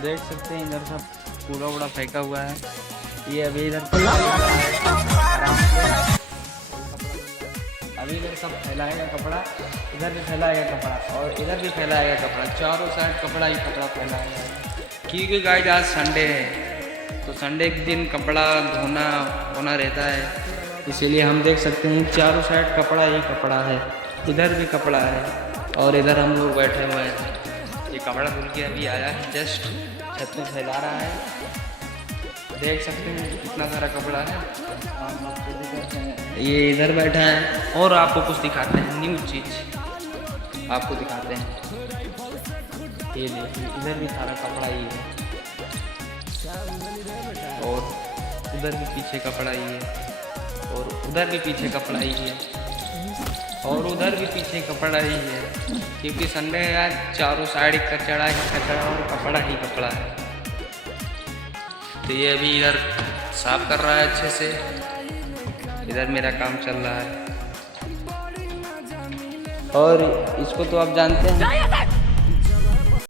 देख सकते हैं इधर सब कूड़ा वूड़ा फेंका हुआ है। ये अभी इधर अभी इधर सब फैलाएगा कपड़ा, इधर भी फैलाएगा कपड़ा और इधर भी फैलाएगा कपड़ा, चारों साइड कपड़ा ही कपड़ा फैलाएगा। क्योंकि गाइस आज संडे है, तो संडे के दिन कपड़ा धोना होना रहता है, इसीलिए हम देख सकते हैं चारों साइड कपड़ा ही कपड़ा है। इधर भी कपड़ा है और इधर हम लोग बैठे हुए हैं। ये कपड़ा धुल के अभी आया है, जस्ट छत में फैला रहा है। देख सकते हैं कितना सारा कपड़ा है। ये इधर बैठा है और आपको कुछ दिखाते हैं, न्यू चीज़ आपको दिखाते हैं। ये देखिए इधर भी सारा कपड़ा ही है और उधर भी पीछे कपड़ा ही है और उधर भी पीछे कपड़ा ही है और उधर भी पीछे कपड़ा ही है, क्योंकि संडे है आज, चारों साइड कचड़ा ही कचड़ा और कपड़ा ही कपड़ा है। तो ये अभी इधर साफ कर रहा है अच्छे से, इधर मेरा काम चल रहा है। और इसको तो आप जानते हैं